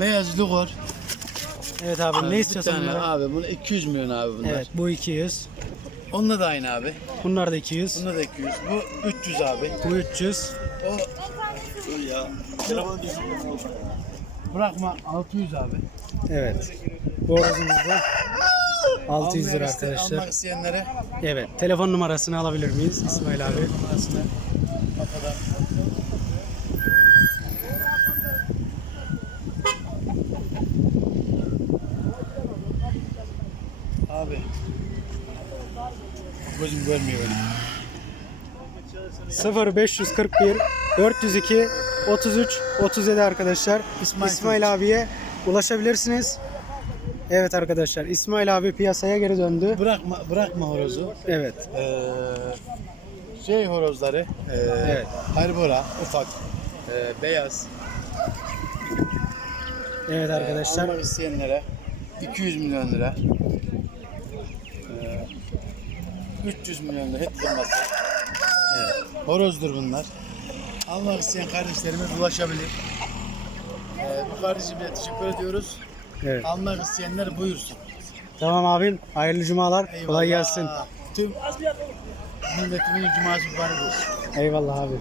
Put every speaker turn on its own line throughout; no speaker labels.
Beyaz lugor.
Evet abi ne
Bir
istiyorsun
tane
bunlara?
Abi bunu 200 milyon abi bunlar.
Evet bu 200.
Onunla da aynı abi.
Bunlar da 200.
Bunda da 200. Bu 300 abi.
Bu 300.
O Dur ya. Bırakma 600 abi.
Evet. Bu horozumuz da 600 lira
iste-
arkadaşlar.
Almak isteyenlere
Evet. Telefon numarasını alabilir miyiz İsmail abi?
numarasını kafadan. Abi. Gözüm görmüyor öyle.
0541 402 33 37 arkadaşlar.
İsmail
İsmail, abiye ulaşabilirsiniz. Evet arkadaşlar İsmail abi piyasaya geri döndü.
Bırakma bırakma horozu.
Evet.
Ee, şey horozları. E,
Evet.
Harbora ufak. e, beyaz.
Evet arkadaşlar.
Almak isteyenlere 200 milyon lira. Ee, 300 milyon lira hep bulması. Evet. Horozdur bunlar. Almak isteyen kardeşlerimiz ulaşabilir. Ee, bu kardeşime teşekkür ediyoruz.
Evet.
Almak isteyenler buyursun.
Tamam abim. Hayırlı cumalar. Kolay
Eyvallah.
gelsin.
Tüm milletimin cuması mübarek olsun.
Eyvallah abi.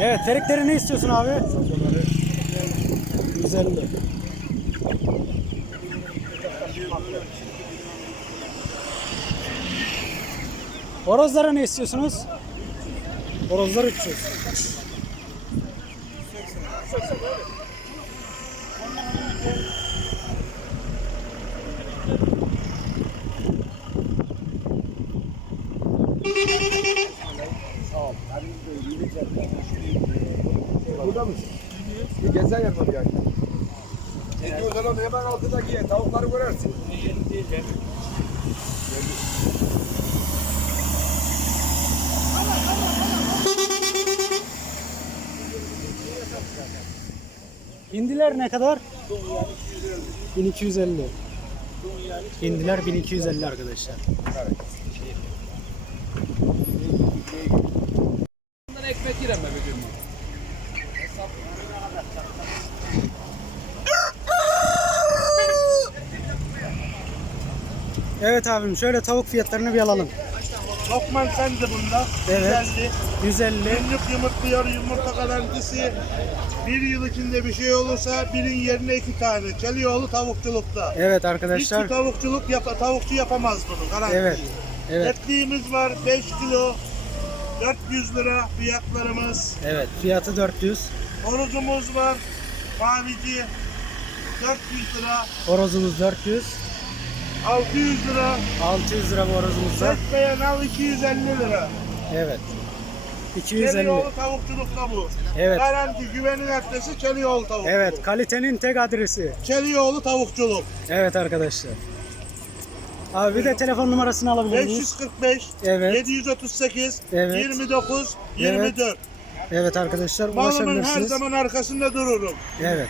Evet, terikleri ne istiyorsun abi? 150. Horozlara ne istiyorsunuz? Horozlar 300.
Burada mısın? Bir gezen yapalım yani. Ne diyorsan onu hemen altındaki ye. Tavukları görersin.
Hindiler ne kadar? 1250. Hindiler 1250 arkadaşlar.
ekmek yirem be
Evet abim şöyle tavuk fiyatlarını bir alalım.
Lokman sendi bunda.
Evet.
Güzeldi.
150.
Günlük yumurtluyor, yumurta garantisi. Bir yıl içinde bir şey olursa birin yerine iki tane. Çalioğlu tavukçulukta.
Evet
Hiçbir
arkadaşlar.
tavukçuluk yap tavukçu yapamaz bunu garanti.
Evet. Evet.
Etliğimiz var 5 kilo. 400 lira fiyatlarımız.
Evet. Fiyatı 400.
Horozumuz var. Mavici 400 lira.
Horozumuz 400.
600 lira.
600 lira bu horozumuz da.
Set beğen al 250 lira.
Evet. 250.
Çalioğlu tavukçulukta bu.
Evet.
Garanti güvenin adresi Çalioğlu tavukçuluk.
Evet. Kalitenin tek adresi.
Çalioğlu tavukçuluk.
Evet arkadaşlar. Abi bir de telefon numarasını alabilir miyiz?
545
Evet.
738
Evet.
29 24.
Evet arkadaşlar
Malımın her
ulaşabilirsiniz.
zaman arkasında dururum.
Evet.